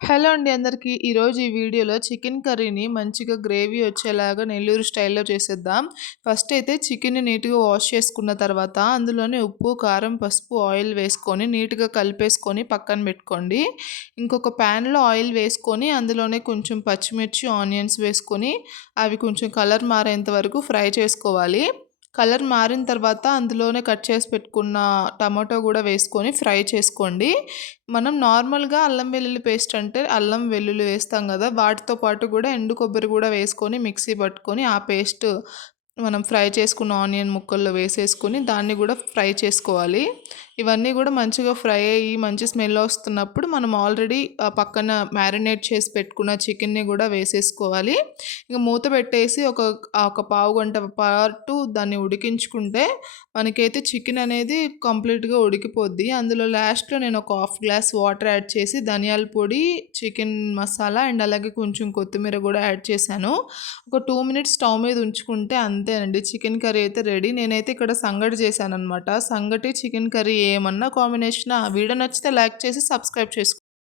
Hello అండి అందరికీ. ఈరోజు ఈ వీడియోలో చికెన్ కర్రీని మంచిగా గ్రేవీ వచ్చేలాగా నెల్లూరు స్టైల్‌లో చేసేద్దాం. ఫస్ట్ అయితే చికెన్‌ని నీట్‌గా వాష్ చేసుకున్న తర్వాత అందులోనే ఉప్పు, కారం, పసుపు, ఆయిల్ వేసుకొని నీట్‌గా కలిపేసుకొని పక్కన పెట్టుకోండి. ఇంకొక ప్యాన్‌లో ఆయిల్ వేసుకొని అందులోనే కొంచెం పచ్చిమిర్చి, ఆనియన్స్ వేసుకొని అవి కొంచెం కలర్ మారేంత వరకు ఫ్రై చేసుకోవాలి. కలర్ మారిన తర్వాత అందులోనే కట్ చేసి పెట్టుకున్న టమాటో గూడా వేసుకొని ఫ్రై చేసుకోండి. మనం నార్మల్‌గా అల్లం వెల్లుల్లి పేస్ట్ అంటే అల్లం, వెల్లుల్లి వేస్తాం గదా! వాటితో పాటు గూడా ఎండు కొబ్బరి గూడా వేసుకొని మిక్సీ పట్టుకొని ఆ పేస్ట్ మనం ఫ్రై చేసుకున్న ఆనియన్ ముక్కల్లో వేసేసుకొని దాన్ని గూడా ఫ్రై చేసుకోవాలి. ఇవన్నీ గూడా మంచిగా ఫ్రై అయ్యి మంచి స్మెల్ వస్తున్నప్పుడు మనం ఆల్రెడీ పక్కన మ్యారినేట్ చేసి పెట్టుకున్న చికెన్‌ని గూడా వేసేసుకోవాలి. ఇక మూత పెట్టేసి ఒక పావుగంట పాటు దాన్ని ఉడికించుకుంటే మనకైతే చికెన్ అనేది కంప్లీట్‌గా ఉడికిపోద్ది. అందులో లాస్ట్‌లో నేను ఒక హాఫ్ గ్లాస్ వాటర్ యాడ్ చేసి ధనియాల పొడి, చికెన్ మసాలా అండ్ అలాగే కొంచెం కొత్తిమీర గూడా యాడ్ చేశాను. ఒక 2 మినిట్స్ స్టవ్ మీద ఉంచుకుంటే అంతేనండి. చికెన్ కర్రీ అయితే రెడీ. నేనైతే ఇక్కడ సంగటి చేశాననమాట. సంగటి, చికెన్ కర్రీ ఏమన్నా కాంబినేషనా? వీడియో నచ్చితే లైక్ చేసి సబ్స్క్రైబ్ చేసుకోండి.